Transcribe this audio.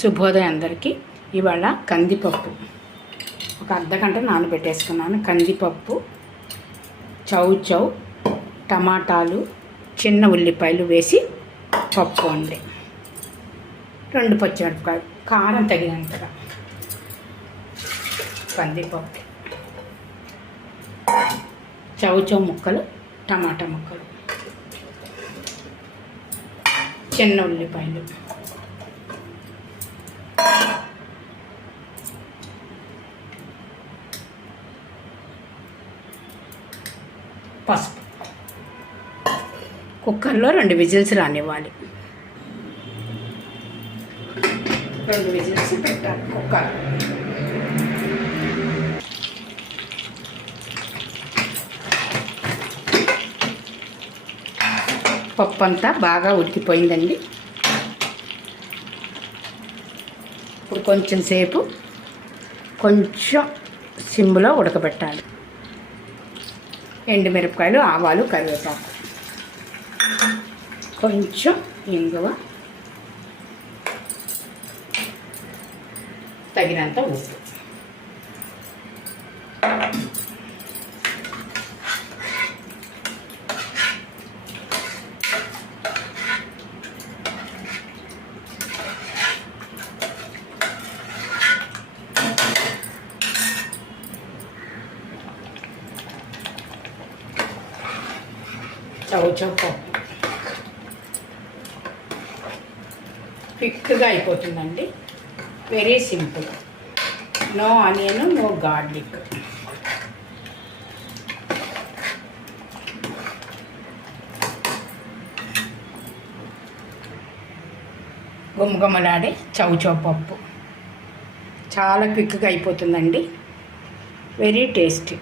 శుభోదయం అందరికీ. ఇవాళ కందిపప్పు ఒక అర్ధగంట నానబెట్టేసుకున్నాను. కందిపప్పు, చౌచౌ, టమాటాలు, చిన్న ఉల్లిపాయలు వేసి పప్పు వండి, 2 పచ్చిమిరపకాయలు, కారం తగినంతగా, కందిపప్పు, చౌచౌ ముక్కలు, టమాటా ముక్కలు, చిన్న ఉల్లిపాయలు, పసుపు. కుక్కర్లో 2 విజిల్స్ రానివ్వాలి. 2 విజిల్స్ పెట్టాలి కుక్కర్. పప్పు అంతా బాగా ఉడికిపోయిందండి. ఇప్పుడు కొంచెం సేపు సిమ్లో ఉడకబెట్టాలి. ఎండుమిరపకాయలు, ఆవాలు, కరివేపాకు, కొంచెం ఇంగువ, తగినంత ఉప్పు. చౌచౌ పప్పు క్విక్గా అయిపోతుందండి. Very simple. No onion, no garlic. గుమగుమలాడే చౌచౌ పప్పు చాలా క్విక్గా అయిపోతుందండి. Very tasty.